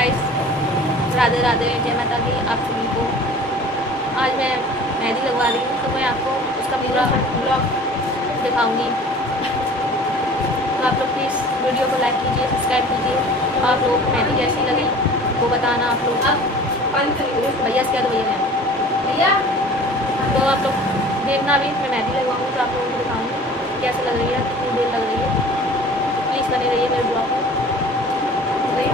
Guys, Radhe Radhe, जय माता दी आप सभी को। आज मैं मेहंदी लगवा रही हूँ, तो मैं आपको उसका पूरा ब्लॉग दिखाऊंगी। तो आप लोग प्लीज़ वीडियो को लाइक कीजिए, सब्सक्राइब कीजिए। आप लोग को मेहंदी कैसी लगी वो बताना। आप लोग भैया से क्या तो भैया तो आप लोग देखना भी, मैं मेहंदी लगवाऊंगी तो आप लोगों को दिखाऊंगी कैसे लग रही है, कितनी देर लग रही है। प्लीज़ बने रहिए मेरे ब्लॉग में।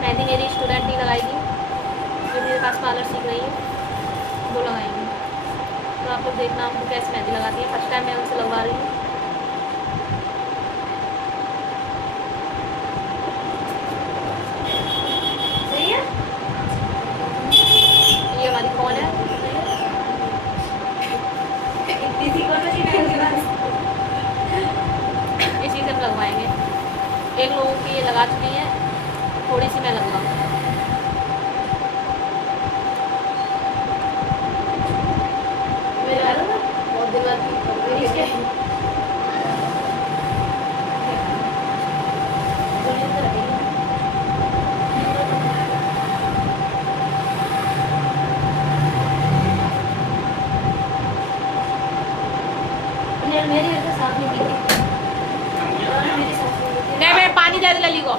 मेहंदी मेरी स्टूडेंट ही लगाएगी जो मेरे पास पार्लर सीख रही है, वो लगाएंगी। तो आप लोग देखना हमको कैसे मेहंदी लगाती है। फर्स्ट टाइम मैं उनसे लगवा रही हूँ। ये हमारी कौन है, इसी से हम लगवाएंगे। एक लोगों की ये लगा चुकी है, थोड़ी सी मैं लगवाऊंगी। नहीं, मैं पानी दे लली को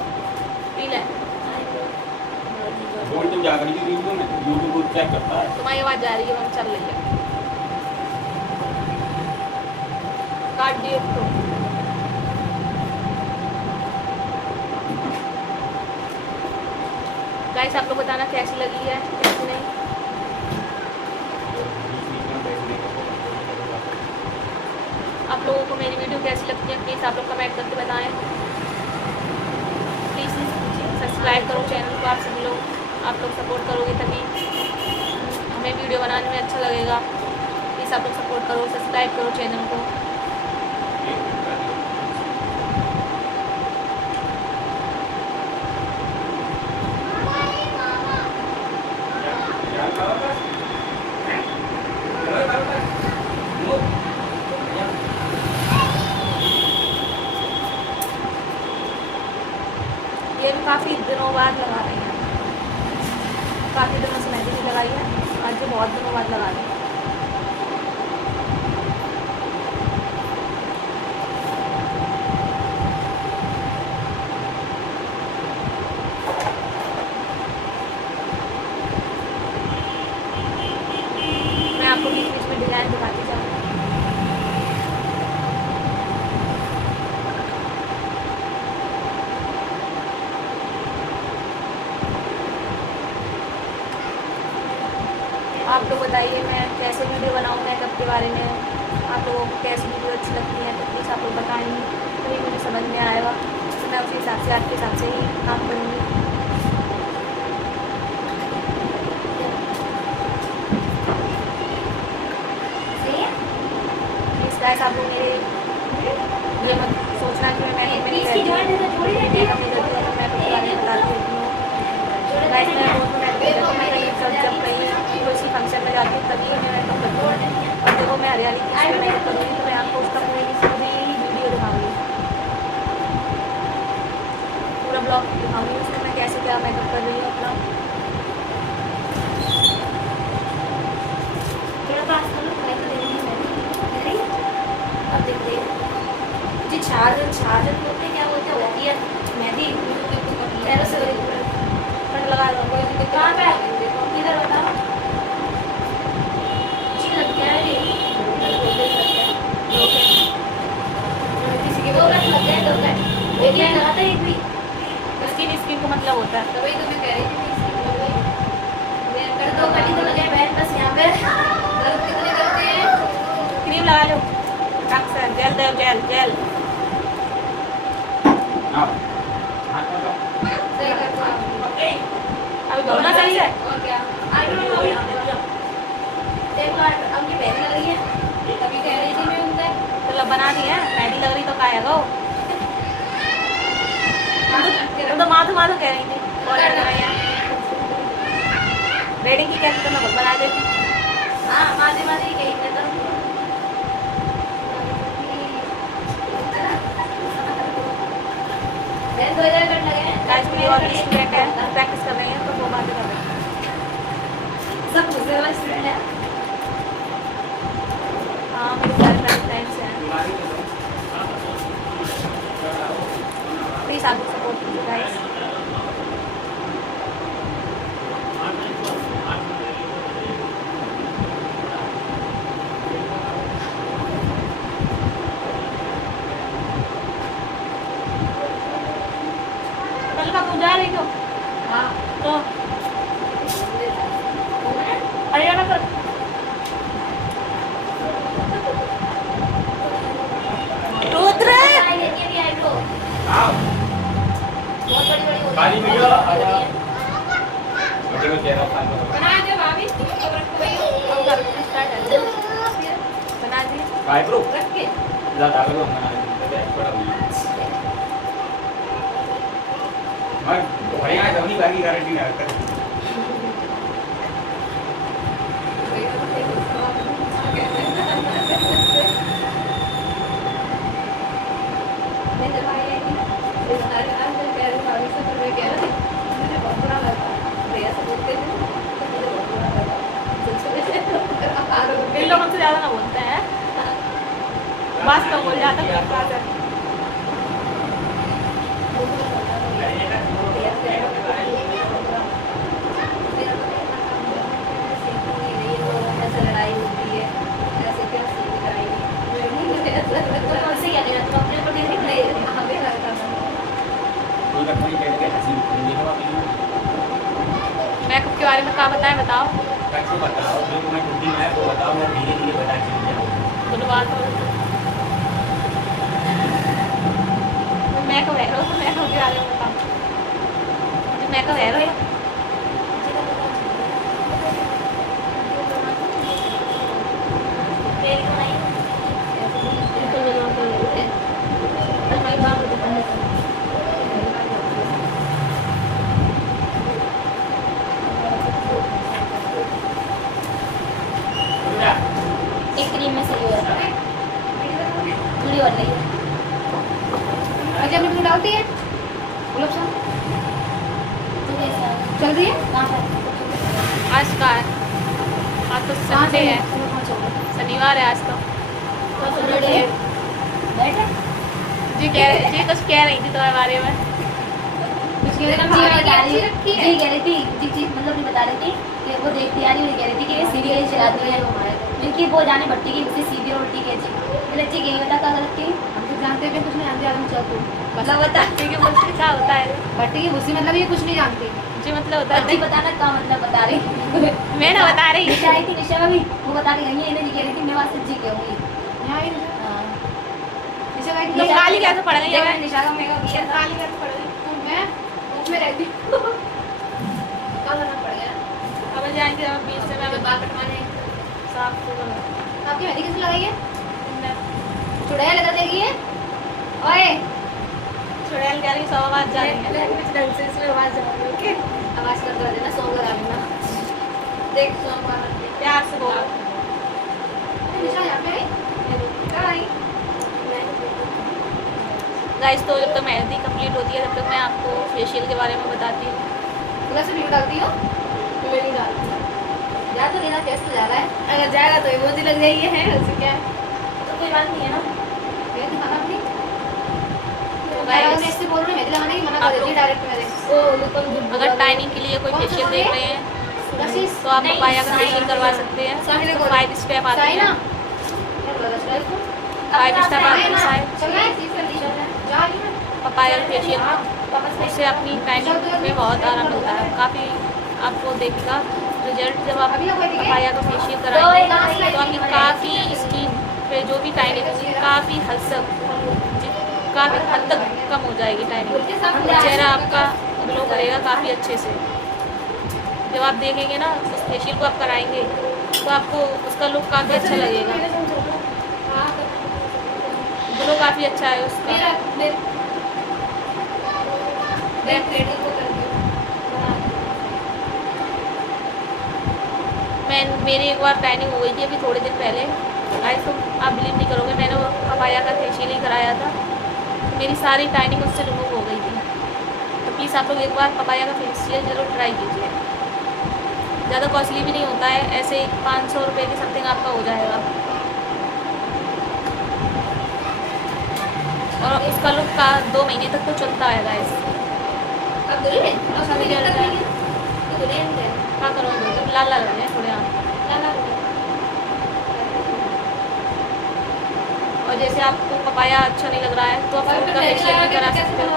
पी ले। तुम जाकर यूट्यूब को चेक करता है। तुम्हारी आवाज जा रही है, हम चल रही है। काट दिए तो गाइस, आप लोग बताना कैसी लगी है, कैसी नहीं। आप लोगों को मेरी वीडियो कैसी लगती है प्लीज़ आप लोग कमेंट करके बताएं। प्लीज़ सब्सक्राइब करो चैनल को। आप सभी लोग आप लोग सपोर्ट करोगे तभी हमें वीडियो बनाने में अच्छा लगेगा। प्लीज़ आप लोग सपोर्ट करो, सब्सक्राइब करो चैनल को। ये भी काफ़ी दिनों बाद लगा रही हैं, काफ़ी दिनों से मेहंदी नहीं लगाई है, आज भी बहुत दिनों बाद लगा रही है। मैं आपको बीच बीच में डिज़ाइन दिखाती जाऊँगी। आप लोग बताइए मैं कैसे वीडियो बनाऊँ मेकअप के बारे में। आप लोगों को कैसी वीडियो अच्छी लगती है तो प्लीज़ आप लोग बताएंगे, तभी मुझे समझ में आएगा। तो मैं उसी हिसाब से आपके हिसाब से ही काम करूँगी। प्लीज़ गाइस, आप लोग मेरे ये मत सोचना कि मैं मेकअप नहीं करती हूँ, मेकअप नहीं करती हूँ, मेकअप के बारे में बताती रहती हूँ। गाइस, मैं बहुत मेकअप करती हूँ, मैं कहीं जब कहीं किसी फंक्शन में जाती हूँ तभी मैं मेकअप करती हूँ। और देखो मैं हरियाली की मेकअप करूँगी तो मैं आपको उसका पूरी वीडियो दिखाऊंगी, पूरा ब्लॉग दिखाऊंगी उसमें मैं कैसे क्या मेकअप कर रही हूँ अपना। अब देखते हैं जी, छाछ बोलते क्या बोलते हैं, होती है मेहंदी से लगा लो। कहाँ पे इधर बताओ लग गया है किसी के दो कट लग गए, 2 कट एक ही लगाता है, एक भी स्किन को मतलब होता है। तो वही तो मैं कह रही थी, कर 2 कट ही तो लगे बैठ बस यहाँ पे। दर्द कितने करते हैं, क्रीम लगा लो, अक्सर जेल दो, जेल जेल अभी बोलना सही है। और क्या देखो अब ये पहले लग रही है, तभी कह रही थी मैं उनसे तो बना दी है मेहंदी लग रही तो क्या है गो तो माधु कह रही थी रेडिंग की कहती तो मैं बना देती। हाँ मेरी और भी स्टूडेंट है, प्रैक्टिस कर रहे हैं, तो वो बातें कर रहे हैं। सब दूसरे वाला स्टूडेंट है। हाँ, मेरे सारे फ्रेंड्स हैं। प्लीज़ आप सपोर्ट कीजिए गाइस। कल का तू जा रही हो हाँ तो हरियाणा कर रुद्र आओ बहुत बड़ी बड़ी होती काली है। भैया आ जाओ। अगर मैं कह रहा हूँ खाने को बना दे भाभी, अब रखो भाई। अब घर में स्टार्ट है बना दी। काय ब्रो रख के ज्यादा आगे बढ़ना है तो एक्सपर्ट हूं मैं बढ़िया है अपनी बाकी गारंटी नहीं रखता नहीं तो भाई है कि ये सारे आज मैं कह रही हूँ भाभी से, पर मैं कह रहा था मुझे बहुत बुरा लगा। भैया से बोलते थे तो मुझे बहुत बुरा लगा। इन लोगों से ज़्यादा ना बोलते हैं, बस तो बोल जाता है बात है। ऐसे लड़ाई होती है, ऐसे क्या सीख कराएंगे तो कौन से क्या लेना, तुम अपने ऊपर नहीं निकले हमें लगता था। कोई का कोई कहते हैं हंसी नहीं हुआ भी मेकअप के बारे में क्या बताएं, बताओ। कैसे बताओ जो तुम्हें छुट्टी में है वो बताओ मैं धीरे धीरे बता के जाऊँ धन्यवाद। मेकअप है तो मेकअप के बारे में बताओ। जो मेकअप है एक क्रीम में सही हो जाता है, थोड़ी और नहीं। अच्छा अपनी डालती है गुलाब जामुन चल रही है कहाँ पर आज का है, आज तो संडे है, शनिवार है आज तो। रेडी है? बैठ है? जी कुछ कह रही थी तुम्हारे बारे में। कुछ कह रहे जी भाभी बता अच्छी रही रखी जी है कह रही थी जी मतलब नहीं बता रही थी कि वो देखती आ रही, कह रही थी कि ये सीरियल चलाती है इनकी वो जाने भट्टी की उसी सीरियल उल्टी के जी मेरे अच्छी गई बता क्या गलत थी हम तो जानते भी कुछ नहीं जानते आदमी चल तू मतलब बता ठीक है, मुझसे क्या होता है भट्टी की भूसी मतलब ये कुछ नहीं जानती जी, मतलब होता अच्छी है बताना क्या मतलब बता रही मैं ना बता रही। निशा आई थी, निशा में भी वो बता के गई है, इन्हें जी कह रही थी मैं वहाँ जी कहूँगी। यहाँ आई निशा हाँ निशा का तुम काली कैसे पड़ गई देखा है? निशा का मेकअप किया था। काली कैसे पड़ गई? मैं धूप में रहती हूँ क्या करना पड़ेगा अब जाएंगे हम बीच से, मैं बाल कटवाने साफ सुथरा आपकी मेहंदी किस लगाई है चुड़ैल लगा देगी ये ओए चुड़ैल कह रही 100 आवाज जा रही है। ढंग से इसमें आवाज जा रही है ओके आवाज कर दो देना सॉन्ग लगा देना देख सॉन्ग वाला प्यार से बोलो। निशा यहाँ पे आई क्या आई गाइस तो जब तक मेहंदी कंप्लीट होती है तब तक मैं आपको फेशियल के बारे में बताती हूँ। पूरा से वीडियो डालती हो मैं नहीं डालती जा तो लेना टेस्ट जा रहा है अगर जाएगा तो इमोजी लग जाएगी है उससे क्या है तो कोई बात नहीं है ना ये दिखाना अपनी तो मैं guys, इससे बोल रही हूँ मेहंदी लगाने की मना आप कर देती लोग- है डायरेक्ट मेरे ओ लुकम अगर टाइनिंग के लिए कोई कौन सा फेशियल बोल देख रहे रहे हैं रशीस तो आप नहीं, पपाया का साइन फेशियल करवा सकते हैं। साइन को 5 स्टेप आते साइना हैं। क्या बोला था इसको 5 स्टेप आते हैं साइन। चल रहा है जा रही हूँ पपाया का फेशियल उससे अपनी टाइनिंग में बहुत आराम मिलता है। काफ़ी आपको देखेगा रिजल्ट जब आप अभी कोई दिखे? पपाया का फेशियल कराएंगे तो आपकी काफ़ी स्किन पे जो भी टाइनिंग होगी काफ़ी हद तक कम हो जाएगी टाइनिंग। चेहरा आपका ग्लो करेगा काफ़ी अच्छे से। जब आप देखेंगे ना उस फेशियल को आप कराएंगे तो आपको उसका लुक काफ़ी अच्छा लगेगा, ग्लो काफ़ी अच्छा है उसका। मेरी एक बार टाइनिंग हो गई थी अभी थोड़े दिन पहले। आज तो आप बिलीव नहीं करोगे, मैंने वो पपाया का फेशियल ही कराया था, मेरी सारी टाइनिंग उससे रिमूव हो गई थी। प्लीज़ आप लोग एक बार पपाया का फेशियल ज़रूर ट्राई कीजिए। ज़्यादा कॉस्टली भी नहीं होता है, ऐसे 500 रुपये के समथिंग आपका हो जाएगा। और इसका लुक का 2 महीने तक तो चलता है गाइस। अब दुल्हन है और अच्छा, शादी मुझे कर लगता है। रही है तो दुल्हन है क्या करोगे, लाल लाल हो जाए थोड़े आप। लाला और जैसे आपको पपाया अच्छा नहीं लग रहा है तो आप फ्रूट का फेशियल भी करा सकते हो।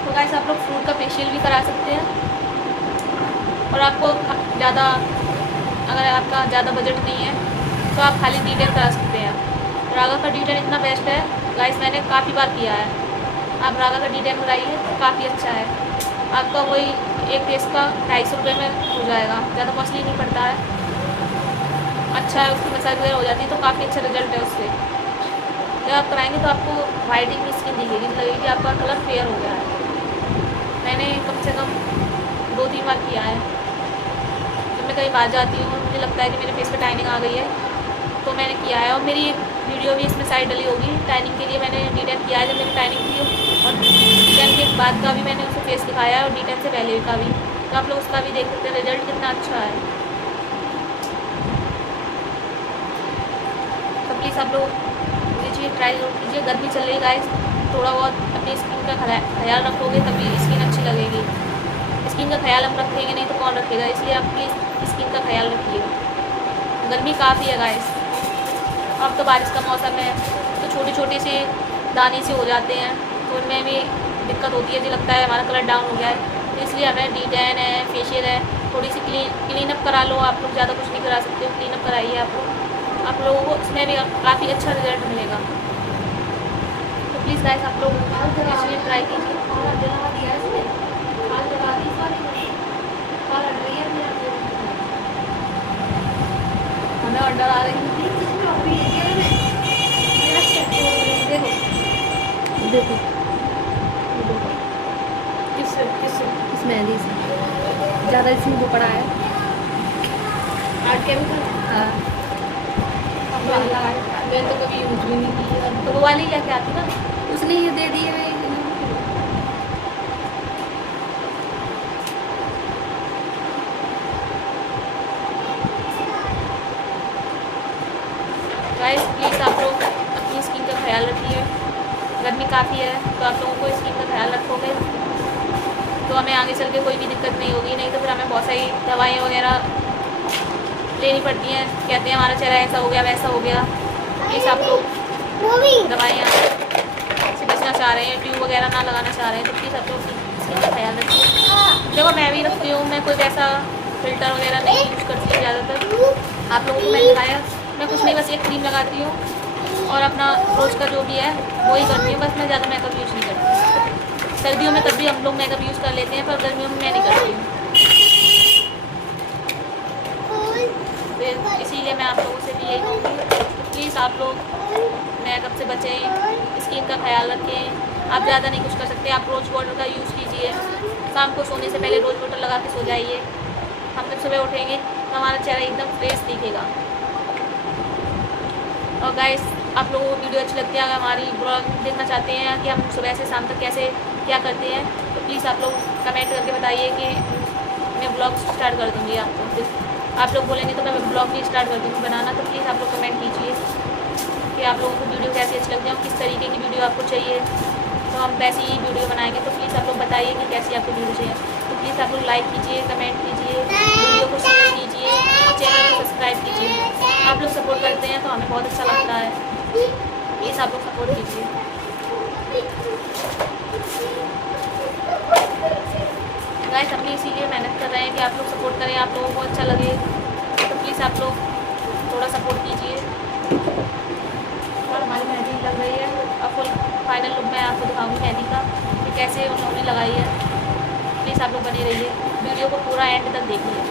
तो गाइस आप लोग फ्रूट का फेशियल भी करा सकते हैं। और आपको ज़्यादा, अगर आपका ज़्यादा बजट नहीं है तो आप खाली डिटेल करा सकते हैं। रागा का डिटेल इतना बेस्ट है गाइस, मैंने काफ़ी बार किया है। आप रागा का डिटेल कराइए तो काफ़ी अच्छा है। आपका वही एक फेस का 250 रुपये में हो जाएगा, ज़्यादा कॉस्टली नहीं पड़ता है। अच्छा है, उसकी मसाज वगैरह हो जाती है तो काफ़ी अच्छा रिजल्ट है उससे। जब आप कराएंगे तो आपको वाइटिंग की स्किन दिखेगी, लगेगी कि आपका कलर फेयर हो गया है। मैंने कम से कम 2-3 बार किया है। जब मैं कहीं बाहर जाती हूँ मुझे लगता है कि मेरे फेस पे टाइनिंग आ गई है तो मैंने किया है। और मेरी एक वीडियो भी इसमें साइड डली होगी, टाइनिंग के लिए मैंने डिटेल किया है जब मेरी टाइनिंग थी, और डिटेल के बाद का भी मैंने उसको फेस दिखाया है और डिटेल से पहले का भी, तो आप लोग उसका भी देख सकते हैं रिजल्ट कितना अच्छा है। तो प्लीज़ आप लोग ये चीज़ ट्राई जरूर कीजिए। गर्मी चल रही है गाइस, थोड़ा बहुत अपनी स्किन का ख्याल रखोगे तभी स्किन अच्छी लगेगी। स्किन का ख्याल हम रखेंगे नहीं तो कौन रखेगा, इसलिए आप प्लीज़ स्किन का ख्याल रखिए। गर्मी काफ़ी है गाइस, अब तो बारिश का मौसम है तो छोटे छोटे से दाने से हो जाते हैं तो उनमें भी दिक्कत होती है। जो लगता है हमारा कलर डाउन हो गया है, तो इसलिए हमें डी-टैन है, फेशियल है, थोड़ी सी क्लीन अप करा लो। आप लोग ज़्यादा कुछ नहीं करा सकते हो, क्लीन अप कराइए आप लोगों को इसमें भी काफ़ी अच्छा रिजल्ट मिलेगा। तो प्लीज़ गाइस आप लोग फेशियल ट्राई कीजिए। हमें ऑर्डर आ रही है, देखो किससे इस मेहंदी से ज़्यादा इसमें वो पड़ा है आर्ट केमिकल हाँ मैं तो कभी यूज भी नहीं की है। तो वो वाली लेके आती ना। उसने ये दे दिए है गाइस प्लीज़ आप लोग अपनी स्किन का ख्याल रखिए। गर्मी काफ़ी है तो आप लोगों को स्किन का ख्याल रखोगे तो हमें आगे चल के कोई भी दिक्कत नहीं होगी, नहीं तो फिर हमें बहुत सारी दवाइयाँ वगैरह लेनी पड़ती हैं। कहते हैं हमारा चेहरा ऐसा हो गया वैसा हो गया। प्लीज़ आप लोग दवाइयाँ से बचना चाह रहे हैं, ट्यूब वगैरह ना लगाना चाह रहे हैं तो प्लीज़ आप लोग स्किन का ख्याल रखिए। देखो मैं भी रखती हूँ, मैं कोई वैसा फिल्टर वगैरह नहीं यूज़ करती हूँ ज़्यादातर। आप लोगों को मैंने दिखाया, मैं कुछ नहीं बस एक क्रीम लगाती हूँ और अपना रोज़ का जो भी है वो ही करती हूँ। बस मैं ज़्यादा मेकअप यूज़ नहीं करती। सर्दियों में तब भी हम लोग मेकअप यूज़ कर लेते हैं पर गर्मियों में मैं नहीं करती हूँ। फिर इसीलिए मैं आप लोगों से भी यही कहूँगी तो प्लीज़ आप लोग मेकअप से बचें, स्किन का ख्याल रखें। आप ज़्यादा नहीं कुछ कर सकते, आप रोज़ वाटर का यूज़ कीजिए। शाम को सोने से पहले रोज़ वाटर लगा के सो जाइए। हम जब सुबह उठेंगे तो हमारा चेहरा एकदम फ्रेश दिखेगा। और गाइस आप लोगों को वीडियो अच्छी लगती है, अगर हमारी ब्लॉग देखना चाहते हैं कि हम सुबह से शाम तक कैसे क्या करते हैं तो प्लीज़ आप लोग कमेंट करके बताइए कि मैं ब्लॉग स्टार्ट कर दूँगी आपको। आप लोग बोलेंगे तो मैं ब्लॉग भी स्टार्ट कर दूँगी बनाना। तो प्लीज़ आप लोग कमेंट कीजिए कि आप लोगों को वीडियो कैसी अच्छी लगती है और किस तरीके की वीडियो आपको चाहिए, तो हम वैसी ही वीडियो बनाएंगे। तो प्लीज़ आप लोग बताइए कि कैसी आपको वीडियो चाहिए। तो प्लीज़ आप लोग लाइक कीजिए, कमेंट कीजिए, वीडियो को शेयर कीजिए और चैनल को सब्सक्राइब कीजिए। आप लोग सपोर्ट करते हैं तो हमें बहुत अच्छा लगता है। प्लीज़ आप लोग सपोर्ट कीजिए। गाइस हम भी इसीलिए मेहनत कर रहे हैं कि आप लोग सपोर्ट करें, आप लोगों को अच्छा लगे। तो प्लीज़ आप लोग थोड़ा सपोर्ट कीजिए। और हमारी मेहंदी लग रही है, अब फुल फाइनल लुक मैं आपको दिखाऊंगी मेहंदी का कि कैसे उन्होंने लगाई है। प्लीज़ आप लोग बने रहिए। वीडियो को पूरा एंड तक देखिए।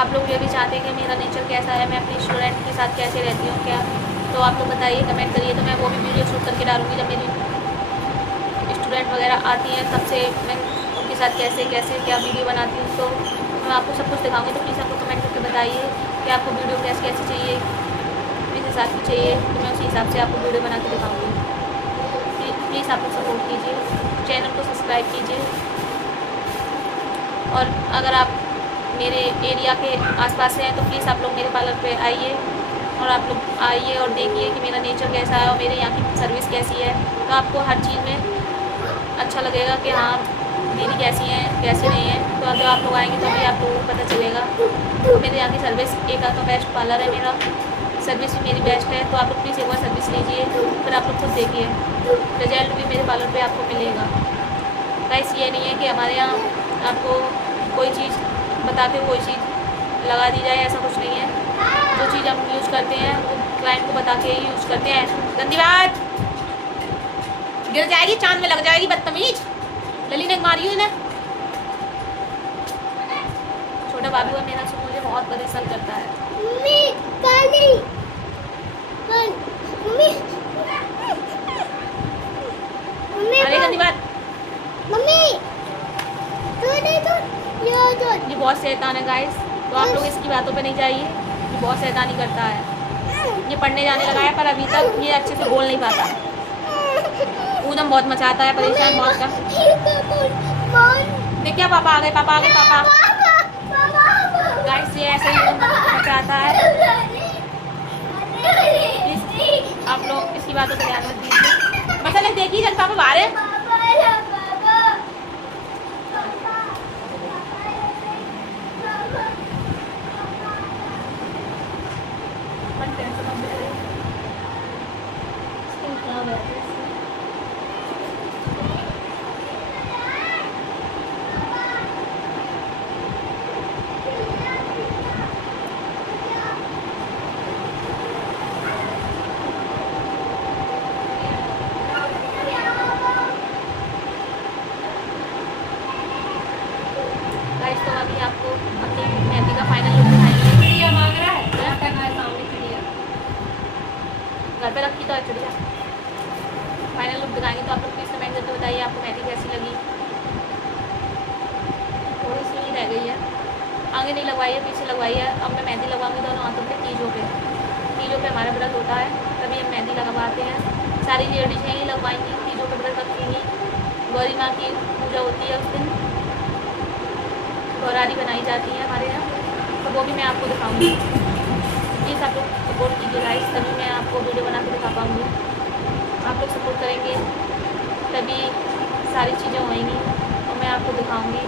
आप लोग ये भी चाहते हैं कि मेरा नेचर कैसा है, मैं अपनी स्टूडेंट के साथ कैसे रहती हूँ क्या, तो आप लोग बताइए, कमेंट करिए, तो मैं वो भी वीडियो शूट करके डालूँगी। जब मेरी स्टूडेंट वगैरह आती हैं तब से मैं उनके साथ कैसे कैसे क्या वीडियो बनाती हूँ, तो मैं आपको सब कुछ दिखाऊँगी। तो प्लीज़ आप लोग कमेंट करके बताइए कि आपको वीडियो कैसी कैसी चाहिए, किस हिसाब की चाहिए, तो मैं उसी हिसाब से आपको वीडियो बना के दिखाऊँगी। प्लीज़ आप लोग सपोर्ट कीजिए, चैनल को सब्सक्राइब कीजिए, और अगर आप मेरे एरिया के आसपास से हैं तो प्लीज़ आप लोग मेरे पार्लर पे आइए, और आप लोग आइए और देखिए कि मेरा नेचर कैसा है और मेरे यहाँ की सर्विस कैसी है। तो आपको हर चीज़ में अच्छा लगेगा कि हाँ दीदी कैसी हैं कैसी नहीं है। तो अगर आप लोग आएंगे तो भी आप लोगों को पता चलेगा। तो मेरे यहाँ की सर्विस एक का बेस्ट पार्लर है मेरा, सर्विस भी मेरी बेस्ट है। तो आप लोग प्लीज़ एक बार सर्विस लीजिए, फिर आप लोग खुद देखिए, रिजल्ट भी मेरे पार्लर पे आपको मिलेगा। गाइस ये नहीं है कि हमारे यहाँ आपको कोई चीज़ बता के कोई चीज़ लगा दी जाए, ऐसा कुछ नहीं है। जो चीज़ हम यूज़ करते हैं वो क्लाइंट को बता के ही यूज़ करते हैं। गंदी बात, गिर जाएगी, चांद में लग जाएगी, बदतमीज। लली ने मारी हुई ना, छोटा बाबू है मेरा, सो मुझे बहुत परेशान करता है। अरे गंदी बात, ये बहुत शैतान है गाइस, तो आप लोग इसकी बातों पे नहीं जाइए, ये बहुत शैतानी करता है। ये पढ़ने जाने लगा है पर अभी तक ये अच्छे से बोल नहीं पाता, ऊधम बहुत मचाता है, परेशान बहुत कर। देख क्या पापा आ गए, पापा आ गए, पापा। गाइस ये ऐसे ही मचाता है, आप लोग इसकी बातों पे ध्यान मत दीजिए। बस नहीं देखिए जब पापा बाहर है। गाइस तो अभी आपको अपनी मेहंदी का फाइनल लुक दिखाएंगे। चिड़िया मांग रहा है, क्या करना है सामने चिड़िया। घर पे रखी तो है चिड़िया। फाइनल लुक दिखाएंगे, तो आप लोग प्लीज़ कमेंट करके बताइए आपको मेहंदी कैसी लगी। थोड़ी सी ही रह गई है, आगे नहीं लगवाई है, पीछे लगवाई है। अब मैं मेहंदी लगवाऊंगी दोनों हाथों पे, तीजों पे हमारा व्रत होता है, तभी हम मेहंदी लगवाते हैं। सारी लेडीज यहीं लगवाएंगी, तीजों पे व्रत रखेंगी। गौरी माँ की पूजा होती है उस दिन, गौरारी बनाई जाती है हमारे यहाँ, तो वो भी मैं आपको दिखाऊंगी। प्लीज़ आप लोग सपोर्ट कीजिए गाइस, तभी मैं आपको वीडियो बना के दिखा पाऊँगी। आप लोग सपोर्ट करेंगे तभी सारी चीज़ें होएंगी और मैं आपको दिखाऊंगी।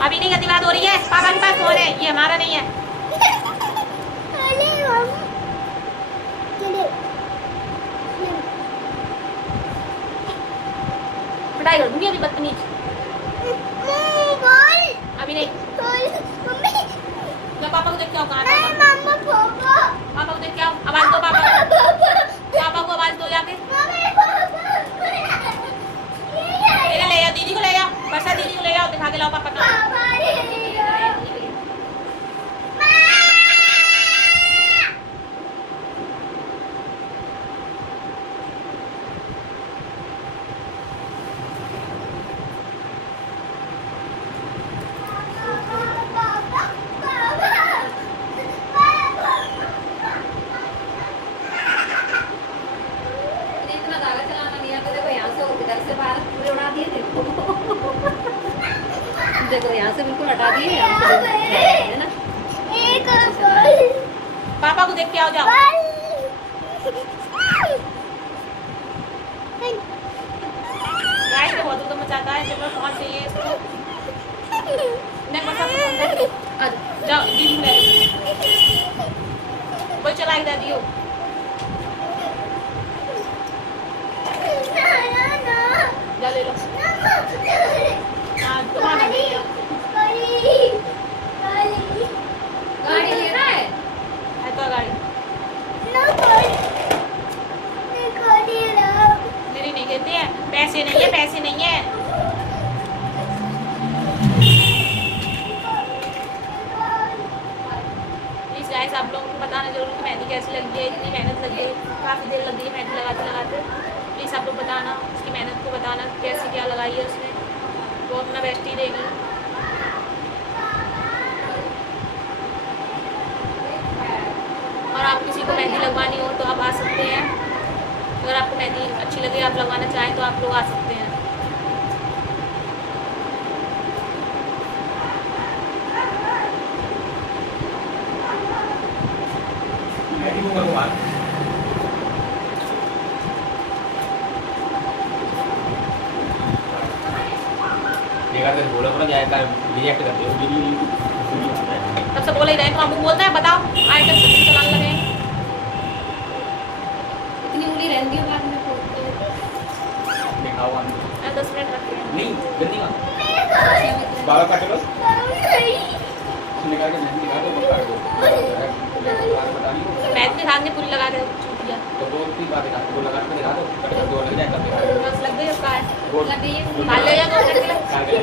अभी नहीं गंदी बात हो रही है, पापा के पास फोन है, ये हमारा नहीं है। पिटाई कर दूंगी अभी, बदतमीज। अभी नहीं, मैं पापा को देख के आओ, कहाँ है पापा? पापा को देख के आओ, आवाज दो पापा को आवाज दो जाके। ले आओ दीदी को, ले आओ वर्षा दीदी को, ले आओ, दिखा के लाओ पापा का। पापा को देख के आओ, जाओ। गाइस, बहुत उधर मचाता है, तेरे पास चाहिए इसको। नहीं पता पसंद है। जाओ दीदी ले कोई चला के दादी हो। जा ले लो। हाँ तुम्हारा भी है। गाड़ी लेना है? है तो गाड़ी मेरी नहीं देते हैं, पैसे नहीं है, पैसे नहीं है। प्लीज गाइस, आप लोगों को बताना जरूर कि मेहंदी कैसी लगी है। इतनी मेहनत लगी है, काफ़ी देर लग गई है मेहंदी लगाते लगाते। प्लीज़ आप लोग बताना, उसकी मेहनत को बताना कैसे क्या लगाई है उसने। वो अपना बेस्ट ही देगी। और आप किसी को मेहंदी लगवानी हो तो आप आ सकते हैं। अगर आपको मेहंदी अच्छी लगे, आप लगवाना चाहें तो आप लोग आ सकते हैं। मेहंदी को करो बात। देखा तो बोला पड़ा जाए का रिएक्ट करते हो वीडियो तब से बोले ही रहे तो हम बोलते हैं बताओ आइटम कितनी चलाने लगे। इतनी उंगली रहती है बाद में खोलते हैं। दिखाओ हम 10 मिनट रखते हैं। नहीं गंदी का बाबा काट लो निकाल के नहीं निकाल दो काट दो बता नहीं मेहंदी हाथ में पूरी लगा के छूट गया तो दो तीन बार दिखा वो लगा के दिखा दो कट कर दो लग जाएगा बस लग गई उसका है। वो लग गई है। खा ले जाओ 2 मिनट के लिए। खा गए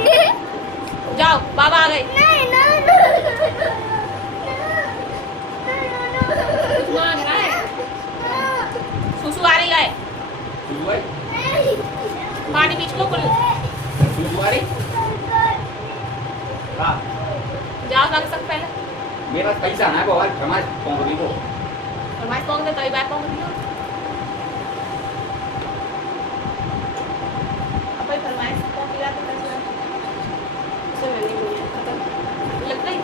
जाओ बाबा आ गए। कुछ मांग रहा है? सुसु आ रही है, शुरू है पानी पीछ लो कुल। शुरू आ रही हां जाओ जाके सब पहले मेरे पास पैसा ना है वो फरमाइश कौन करी वो और मैं कौन दे तो बात कौन दियो अब भाई फरमाइश कौन दिया तो पैसा उसे मैं नहीं बोली खत्म लग गई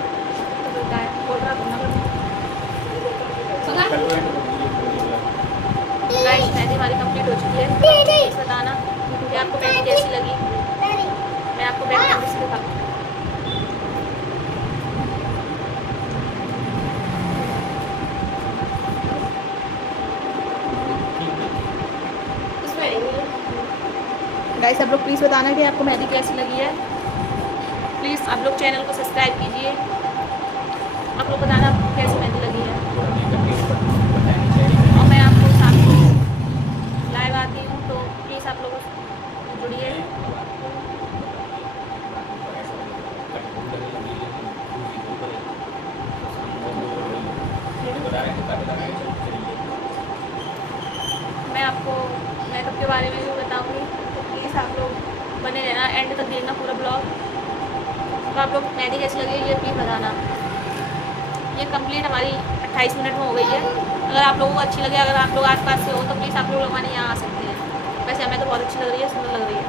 तो बोलता है बोल रहा तुम ना सुना? गाइस मेहंदी हमारी कंप्लीट हो चुकी है। प्लीज बताना कि आपको मेहंदी कैसी लगी। मैं आपको बैक कैमरे से दिखाऊंगी। गाइस आप लोग प्लीज़ बताना कि आपको मेहंदी कैसी लगी है। प्लीज़ आप लोग चैनल को सब्सक्राइब कीजिए। आप लोग बताना आपको कैसी मेहंदी लगी है। और मैं आपको शाम को लाइव आती हूँ तो प्लीज़ आप लोग जुड़िए। मैं आपको मेकअप के बारे में भी बताऊँगी तो प्लीज़ आप लोग बने रहना, एंड तक देखना पूरा ब्लॉग। तो आप लोग मेहंदी कैसी लगी ये प्लीज़ बताना। ये कंप्लीट हमारी 28 मिनट में हो गई है। अगर आप लोगों को अच्छी लगे, अगर आप लोग आसपास से हो तो प्लीज़ आप लोग हमारे यहाँ आ सकते हैं। वैसे हमें तो बहुत अच्छी लग रही है, सुंदर लग रही है।